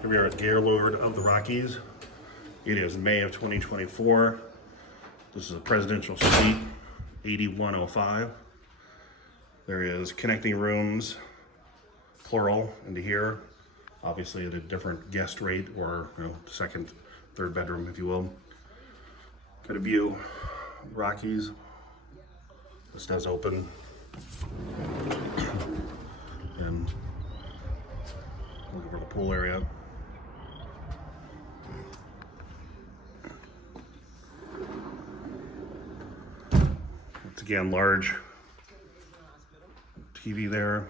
Here we are at Gaylord of the Rockies. It is May of 2024. This is a presidential suite, 8105. There is connecting rooms, plural, into here. Obviously at a different guest rate, or second, third bedroom, if you will. Got a view of the Rockies. This does open. And looking for the pool area. Once again, large TV there.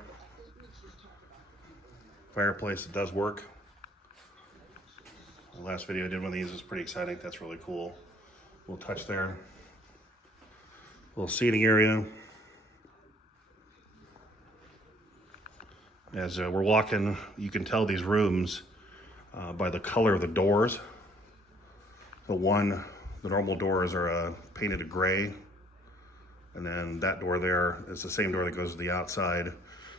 Fireplace that does work. The last video I did one of these was pretty exciting. That's really cool. We'll touch there. Little seating area. As we're walking, you can tell these rooms by the color of the doors. The normal doors are painted a gray. And then that door there is the same door that goes to the outside,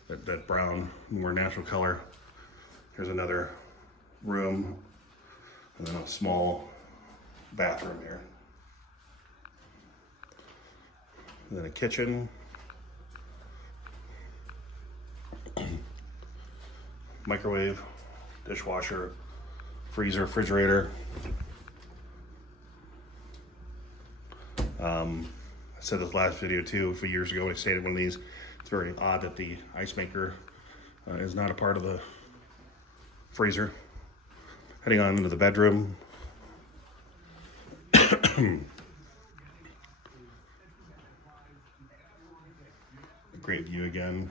that brown, more natural color. Here's another room, and then a small bathroom here. And then a kitchen. Microwave, dishwasher, freezer, refrigerator. I said this last video too, a few years ago when I stayed at one of these. It's very odd that the ice maker is not a part of the freezer. Heading on into the bedroom. Great view again.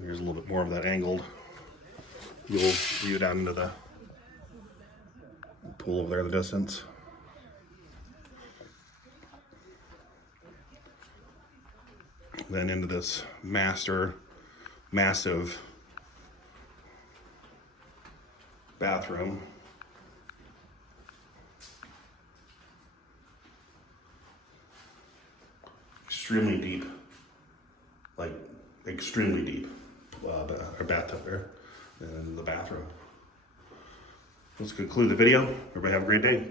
Here's a little bit more of that angled view down into the pool over there in the distance. Then into this massive bathroom. Extremely deep, like extremely deep bathtub there in the bathroom. Let's conclude the video. Everybody have a great day.